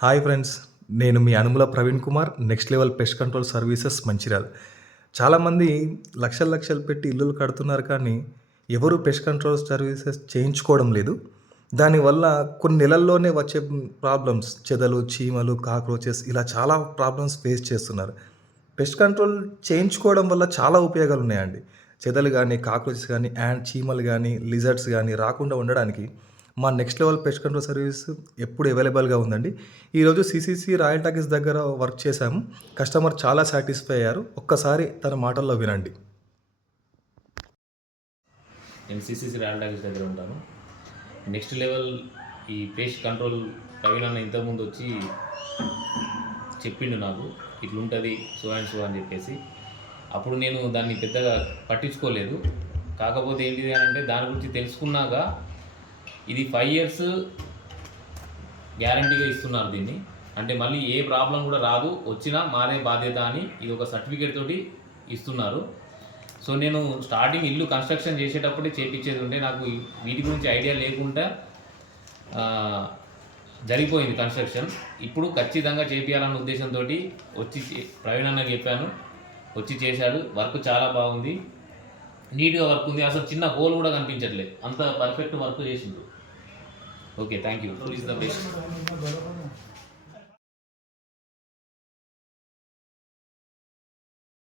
Hi friends, నేను మీ Anumula Praveen Kumar, next level pest control services Mancherial. చాలామంది లక్షలు లక్షలు పెట్టి ఇల్లులు కడుతున్నారు కానీ ఎవరు పెస్ట్ కంట్రోల్ సర్వీసెస్ చేయించుకోవడం లేదు. దానివల్ల కొన్ని నెలల్లోనే వచ్చే ప్రాబ్లమ్స్ చెదలు, చీమలు, కాక్రోచెస్ ఇలా చాలా ప్రాబ్లమ్స్ ఫేస్ చేస్తున్నారు. పెస్ట్ కంట్రోల్ చేయించుకోవడం వల్ల చాలా ఉపయోగాలు ఉన్నాయండి. చెదలు గానీ, కాక్రోచెస్ గానీ, చీమలు గానీ, లిజర్డ్స్ గానీ రాకుండా ఉండడానికి మా next level pest control service ఎప్పుడు అవైలబుల్‌గా ఉందండి. ఈరోజు సీసీసీ రాయల్ టాకీస్ దగ్గర వర్క్ చేశాము. కస్టమర్ చాలా సాటిస్ఫై అయ్యారు. ఒక్కసారి తన మాటల్లో వినండి. నేను సిసిసి రాయల్ టాకీస్ దగ్గర ఉంటాను. నెక్స్ట్ లెవెల్ ఈ పేస్ట్ కంట్రోల్ ప్రవీణ్ అన్న ఇంతకుముందు వచ్చి చెప్పిండు నాకు ఇట్లుంటుంది సో అండ్ సో అని చెప్పేసి. అప్పుడు నేను దాన్ని పెద్దగా పట్టించుకోలేదు. కాకపోతే ఏంటిది అని అంటే దాని గురించి తెలుసుకున్నాక ఇది 5 years గ్యారంటీగా ఇస్తున్నారు దీన్ని. అంటే మళ్ళీ ఏ ప్రాబ్లం కూడా రాదు, వచ్చినా మాదే బాధ్యత అని ఇది ఒక సర్టిఫికేట్ తోటి ఇస్తున్నారు. సో నేను స్టార్టింగ్ ఇల్లు కన్స్ట్రక్షన్ చేసేటప్పుడే చేపించేది ఉంటే నాకు వీటి గురించి ఐడియా లేకుండా జరిగిపోయింది కన్స్ట్రక్షన్. ఇప్పుడు ఖచ్చితంగా చేపించాలన్న ఉద్దేశంతో వచ్చి ప్రవీణ్ అన్నకి చెప్పాను, వచ్చి చేశాడు. వర్క్ చాలా బాగుంది, నీట్గా వర్క్ ఉంది. అసలు చిన్న హోల్ కూడా కనిపించట్లేదు, అంత పర్ఫెక్ట్ వర్క్ చేసిండు. Okay, thank you. Is the best.